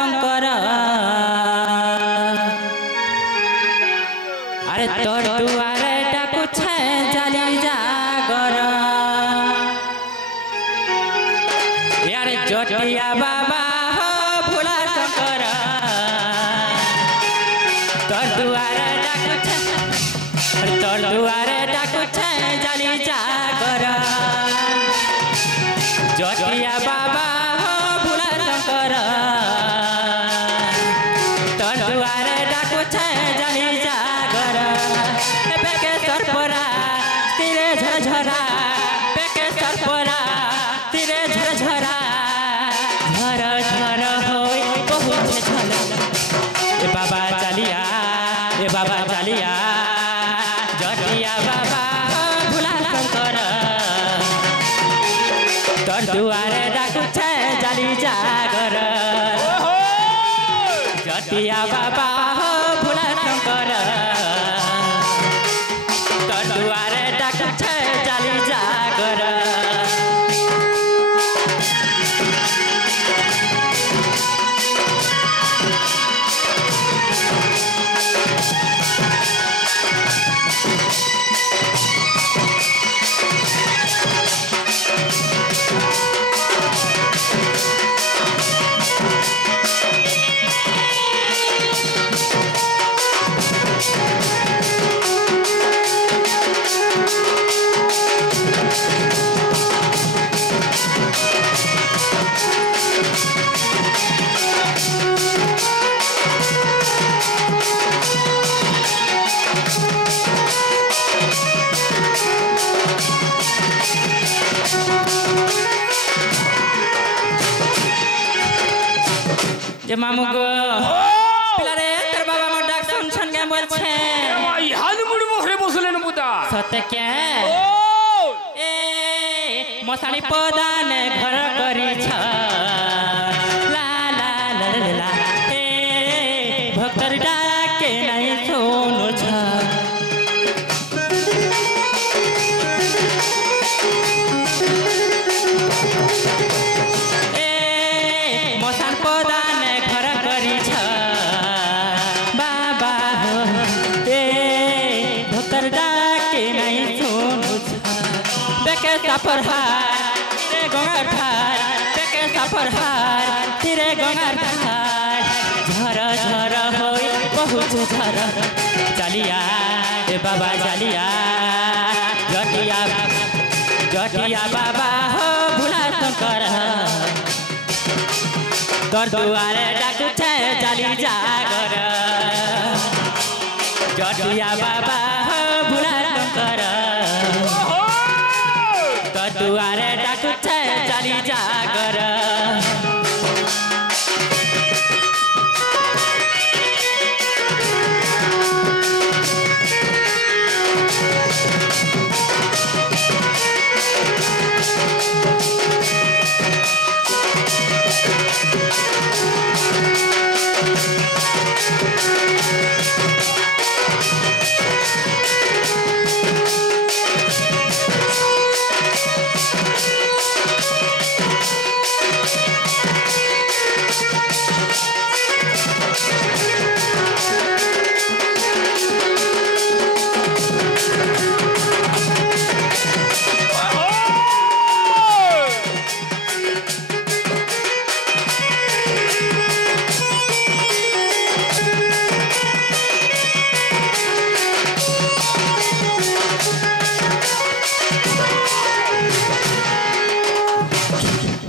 शंकर अरे तोर दुआरे डाकू छे जाली जागर यार जटिया बाबा हो भोला शंकर तोर दुआरे डाकू छे तोर दुआरे डाकू छे जाली जागर जटिया बाबा हो भोला शंकर तोर दुआरे डाकू छे जाली जागर बेके सरपरा तीरे झरझरा बेके सरपरा तीरे झरझरा झर झर होई बहुत झल ए बाबा चलिया जटिया बाबा भोला शंकर तोर दुआरे डाकू छे जाली जागर जटिया बाबा भोला शंकर तोर दुआरे डाकू छे जाली जागर जे मामू गो पिला रे तर बाबा मोर डाक सुन के बोल छे भाई हाल मुड़ मोहरे बसले न बुता सत्य क्या ए मसानी पदान घर करी छ ला ला ला ला ए भक्तर डाके नहीं सुनु छ सफरहार तेरे गंगार थार बेके सफरहार तेरे गंगार थार झर झर होई बहुत झर चलिया ए बाबा चलिया जटिया बाबा हो भोला शंकर तोर दुआरे डाकू छे जाली जागर जटिया बाबा हो भोला शंकर दुआरे डाकू छे जाली जागर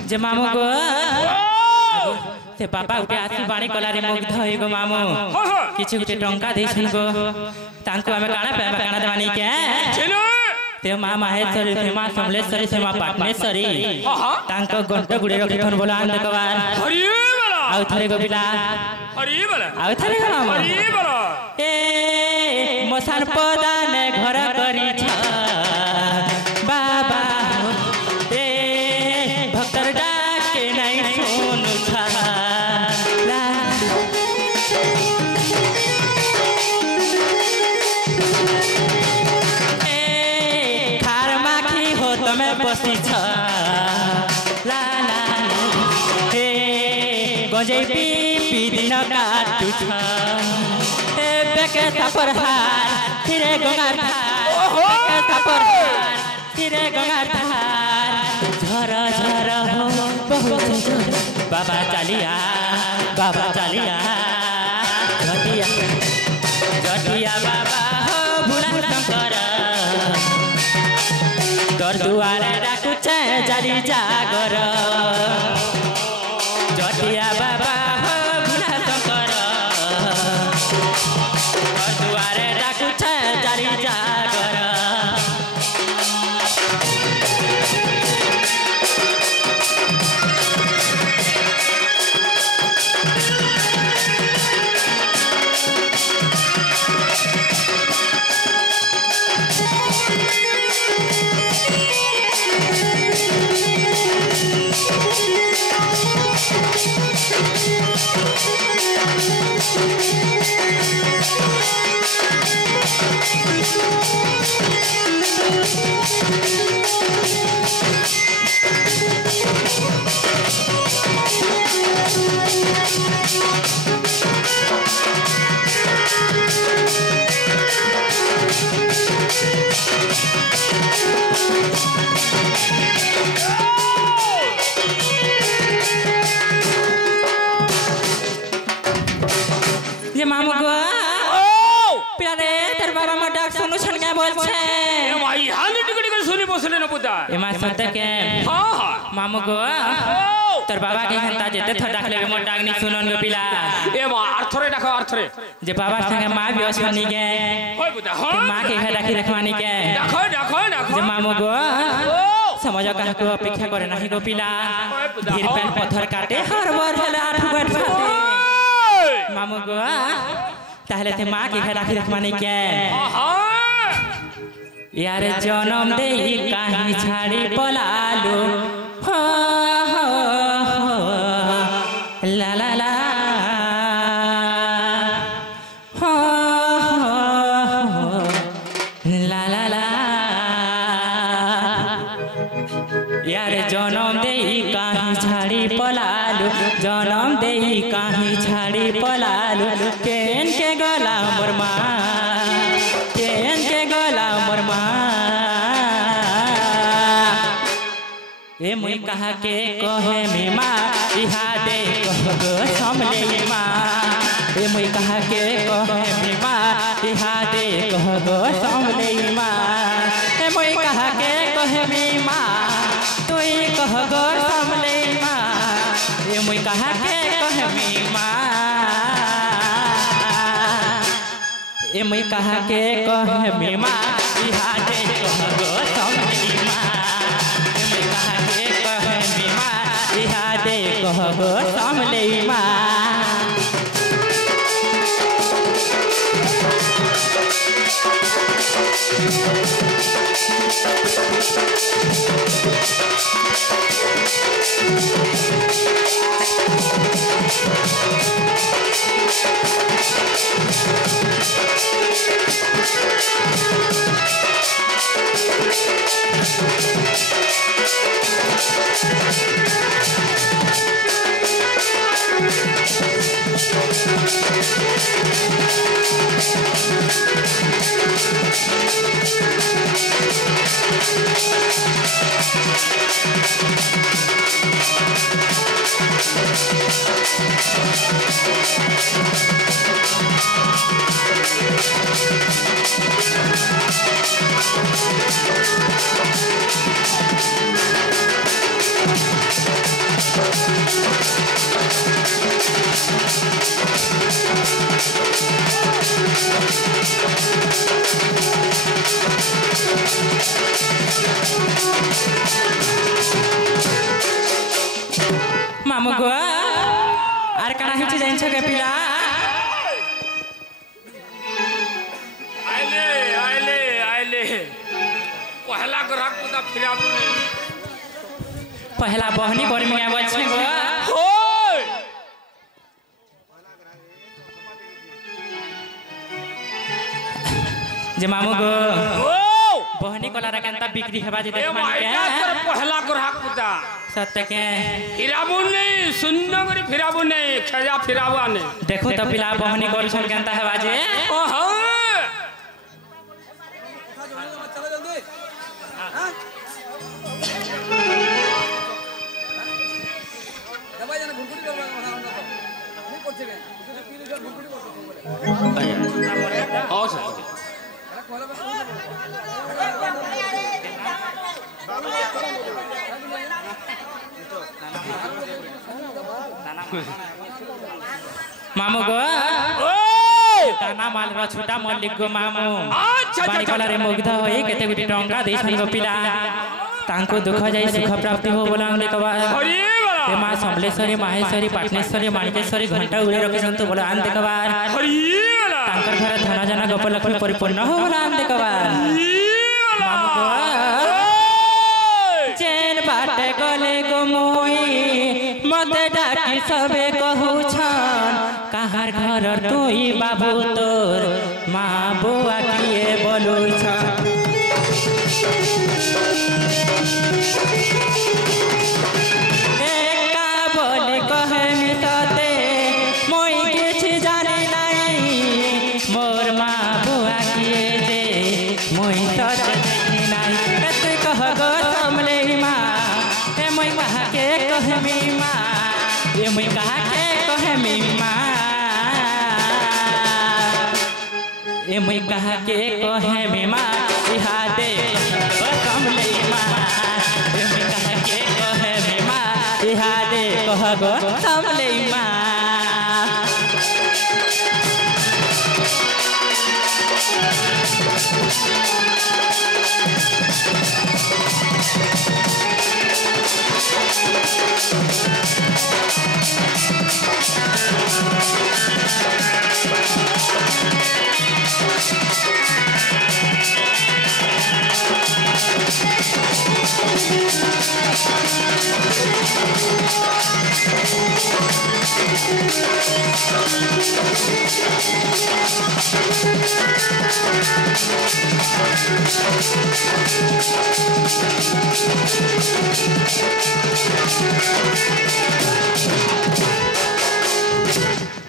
जे मामू गो से पापा उठे आसी बाणी कलारे मुग्ध होई गो मामू किछि गुटे टंका देछन गो तांको हमें काना देवानी के ते मां माहेश्वरी सेमा समलेश्वरी सेमा पाटनेश्वरी तांको गंट गुडे रखिथन बोलान देखवार हरि बला आउ थरे गो बिला हरि बला आउ थरे गो मामू हरि बला ए मसान पदान घर करी छ बाबा ए भक्तर डाके नहीं सुनु छ ला ए खार माखी हो तमे बसी छ ला ला ए गंजई पी पी दिन काटुछ ए बेके थापर हार फिरे गंगार धार बेके थापर हार फिरे गंगार धार झर झर हो बहुत झर बाबा चालिया जटिया जटिया बाबा हो भुला शंकर तोर दुआरे डाकुछ जाली जागर जटिया बाबा हो भुला शंकर तोर दुआरे डाकुछ जाली जागर ये मामू गो प्यारे तेरे बाबा में डाक सुनु छन के बोल छे ए भाई हाल टिकट कर सुनी बसले न बुदा ए मा सत्य के हां मामू गो तेरे बाबा के हंता जेते थ डाक लेबे मोर डाक नि सुनन गो पिला ए मा अर्थरे डाक अर्थरे जे बाबा संगे मां बियोसनी के होय बुदा हां मां के है राखी रखवानी के डाक जे मामू गो समझ का को अपेक्षा करे नहीं गो पिला धीर पेन पत्थर काटे हर बार हेले आठ गट फाटे मामू गो ताहले थे मां के है राखी रखवानी के यार जन्म दे काहे छाड़ी पलालो हो ला ला ला हो ला ला ला यार जन्म दे काहे छाड़ी पलालो जन्म दे काहे छाड़ी पलालो केन के गला मोर मां केन के गला मोर मां ए मुई कहा के कहे मी मां इहा दे कहगो समले मां ए मुई कहा के कहे मी मां इहा दे कहगो समले मां ए मुई कहा के कहे मी मां तुई कहगो समले मां ए मुई कहा के कहे मी मां ए मुई कहा के कहे मी मां इहा दे कहगो समले मां ए मुई कहा के कहे मी मां इहा दे कहगो समले मां मामू गो आर काना हिच जाइन छ के पिला आइले पहला ग्राहक पुता फिराबू पहला बहनी बर में आवल छ गो होय जे मामू गो ओ बहनी कोला रकांता बिक्री हेबा जे ए देखमान माइका के पहला ग्राहक पुता सत्य के फिराबू नहीं सुन्न करी फिराबू नहीं खेजा फिराबा नहीं देखो तो पिला बहनी करूछन केनता है बाजे ओहो मामू गो ताना माल रो छोटा मल्लिक गो मामू बाड़ी कलारे मुग्ध होई केते गुटी टंका देछन गो पिला तांको दुख जाई सुख प्राप्ति हो बोलांगे कबा हे मां समलेश्वरी माहेश्वरी पाटनेश्वरी माणिकेश्वरी घंटा उड़े रखिसन तो बोला आन देखबार तांकर घर धन जन गोप लक्ष्मी परिपूर्ण हो बोला आन देखबार मामू गो चेन बाटे गले गो मोई मते डाकी सबे कहूछन काहार घर तुई बाबू तोर माँ बुआ किए बोलूछन एका बोले कहे मिटते मोई किछ जाने नहीं मोर माँ बुआ किए दे मोई सच नहीं एते कह गो समले माँ ए मोई कहा के कहे मी माँ ए मोई कहा के कहे मी माँ ए मुई कहा के कहे में माँ इहा दे कमले माँ ए मुई कहा के कहे में माँ इहा दे कह गो कमले माँ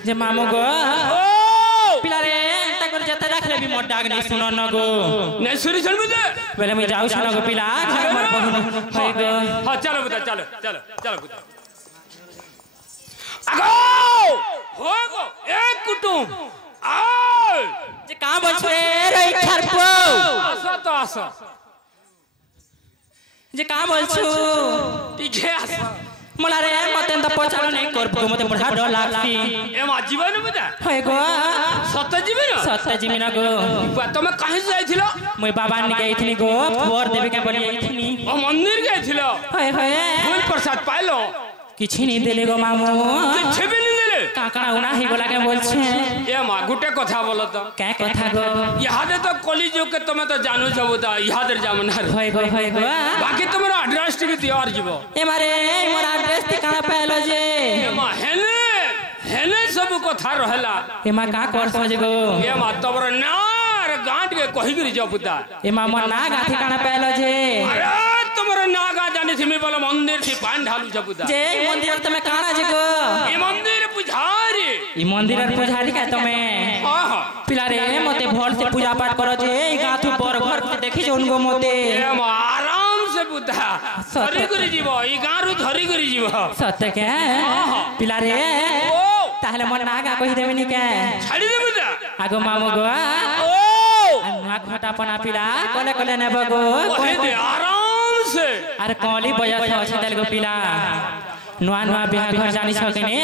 जे मामू गो पिला रे तकर जते रख ले भी मोर डाग नहीं सुनो न गो नहीं सुनी चल बुझे पहले मैं जाऊ सुनो गो पिला घर मर बहन होय गो हां चलो बुझे चलो चलो चलो बुझे आगो हो गो एक कुटुंब आओ जे का बोल छे रे खरपो आसा तो आसा जे का बोल छु ठीक है आसा मला रे मते त पचालो नहीं करबो मते बड़ा डर लागसी ए मा जीवन बुझे होय गो सत्य जीवन गो तुम कहीं से जाइथिलो मैं बाबा ने गईथनी गो फोर देवे के बोली आइथनी ओ मंदिर गईथिलो होय होय फूल प्रसाद पाइलो किछि नहीं देले गो मामू किछि भी नहीं देले काकड़ा उना ही बोला के बोल छे ए मा गुटे कथा बोलो तो क्या कथा गो इहादे तो कलिजुग के तुम तो जानो जबुदा इहादे जामना होय गो बाकी तुम्हारा एड्रेस टिक दियार जीवो ए मारे मोर एड्रेस ti काना पाइलो जे ए मा हेने सब कथा रहला ए मा का कर सजे गो ए मा तबर नार गांठ के कहि गिरी जबुदा ए मा मोर ना गाथी काना पाइलो जे अरे तुम्हारा नागा जाने से मैं बोला मंदिर से पान ढालू जबुदा जे मंदिर तमे काना जे गो ए मंदिर पुजारी ई मंदिर पुजारी का तमे हां पिला रे मते भोर से पूजा पाठ करो जे ई गाथु पर घर से देखि जोन गो मते ए मा आराम से बुधा धरी करी जीवो ई गारू धरी करी जीवो सत्य के पिला रे ताहले मन नागा कहि देबनी के छाड़ी दे बुधा आगो मामू गो ओ अनुआ खोटा पना पिला कोले कोले ने बगो कहि दे आराम से अरे कौली बजा छ छ तेल गो पिला नुआ नुआ बिहा घर जानी छ के ने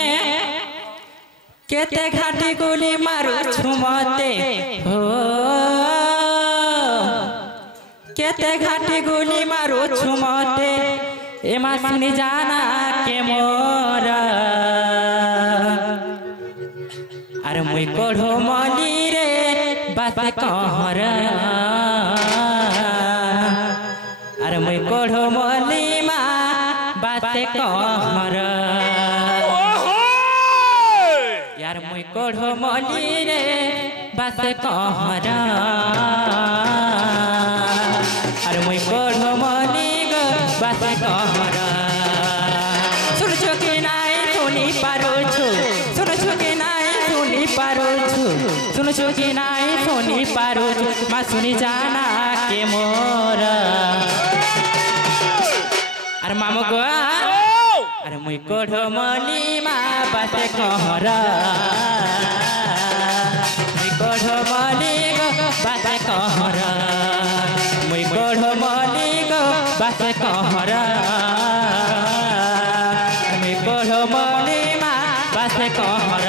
केते घाटी गोली मारू छुमते हो केते घाटी गोली मारू छुमते ए मा सुनी जाना के मोर अरे मुई कोढ़ो मली रे बात कहर अरे मुई कोढ़ो मली मा बात कहर यार मुई कोढ़ो मली रे बात कहर अरे मुई कोढ़ो मली गो बात कहर পারুছু শুনুছু কি নাই শুনি পারুছু শুনুছু কি নাই শুনি পারুছু মা শুনি জানা কে মোর আর মামু গো আর মুই কোঢ়মলি মা বাসে কহর মুই কোঢ়মলি গো বাসে কহর মুই কোঢ়মলি গো বাসে কহর মুই কোঢ়মলি মা বাসে কহর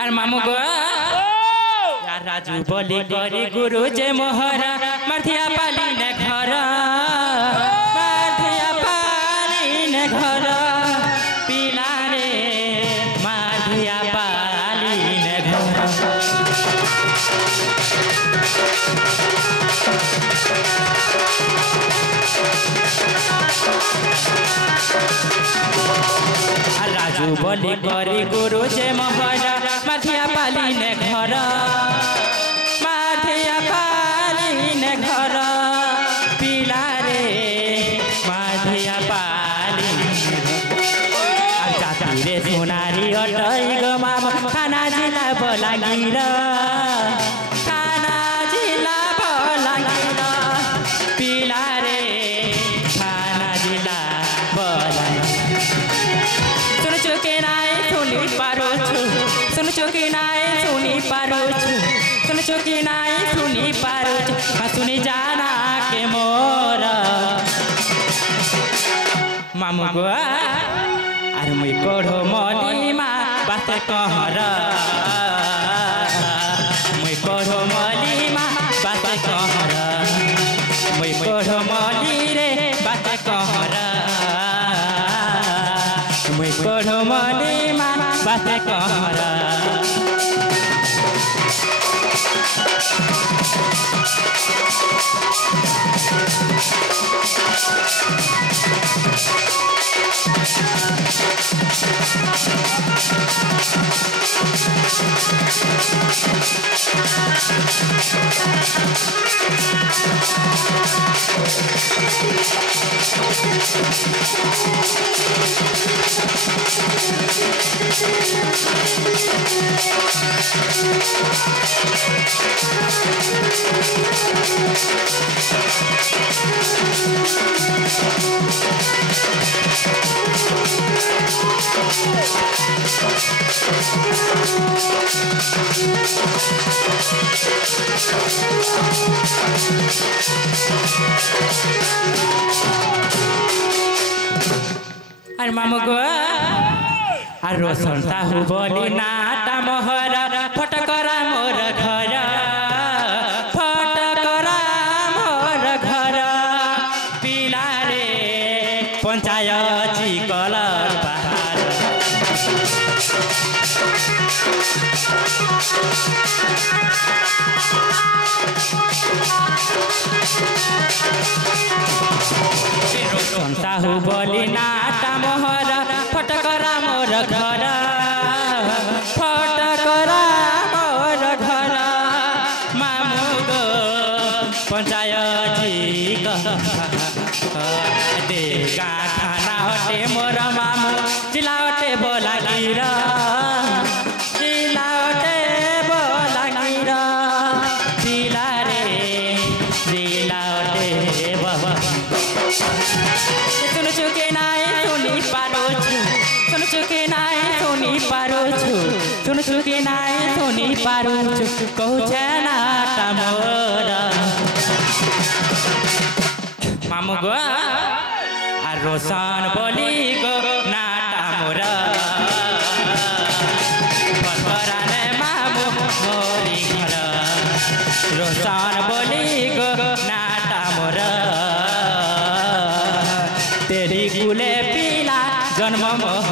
আর মামু গো রাজু বলি করি গুরু যে মোহরা মাঠিয়া পালি নে ঘর মাঠিয়া পালি নে ঘর পিলা রে মাঠিয়া পালি নে ঘর রাজু বলি করি গুরু যে মোহরা মাঠিয়া পালি নে ঘর মাঠিয়া পালি নে ঘর পিলা রে মাঠিয়া পালি আর জাতিরে সোনারি অটই গো মামা খানা জিলা বলাগির খানা জিলা বলাগির পিলা রে খানা জিলা বলাগির শুনুছু কি নাই শুনি পারুছু শুনুছু কি নাই শুনি পারুছু শুনুছু কি নাই শুনি পারুছু মা শুনি জানা কে মোর মামু গো আর মুই কোঢ়মলি মা বাসে কহর মুই কোঢ়মলি মা বাসে কহর মুই কোঢ়মলি রে বাসে কহর মুই কোঢ়মলি মা বাসে কহর আর মামু গো আর রোশন সাহু বলি নাটা মোহরা ফটকরা মোর ঘর ফটকরা মোর ঘর পিলা রে পঞ্চায়তি কলর পাহাড় রোশন সাহু বলি নাটা মোহরা ফটকরা মোর ঘর ফটকরা মোর ঘর মামু গো পঞ্চায়তি দে গা থানা হটে মোর মামু জিলা হটে বলাগির জিলা হটে বলাগির জিলা রে জিলা হটে শুনুছু কি নাই শুনি পারুছু শুনুছু কি নাই শুনি পারুছু শুনছু কি নাই শুনি পারুছু কହୁছে নাটা মোর মামু গো আর রোশন বলি গো নাটা মোর পরানে মামু মোরি ঘর রোশন বলি গো নাটা মোর তেরি কুলে পিলা জন্ম মোহ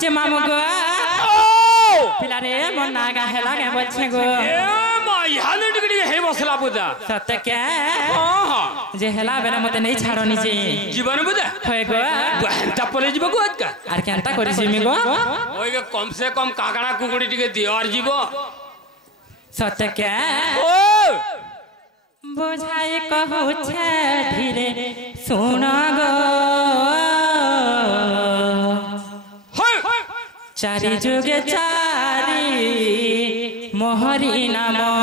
যে মামু গো পিলা রে মন নাগা হেলা কে বলছে গো এ মা ইহানে টিকে হে বসলা বুদা সত্য কে হ্যাঁ যে হেলা বেলা মতে নেই ছাড়ো নিচে জীবন বুদা হয় গো হেন্তা পলে যাব গো আজকা আর কেনতা করি জিমি গো ওই গে কম সে কম কাকড়া কুকুড়ি টিকে দিও আর জীব সত্য কে ও বুঝাই কহুছে ধীরে শুন গো চারি যুগে চারি মোহরি নাম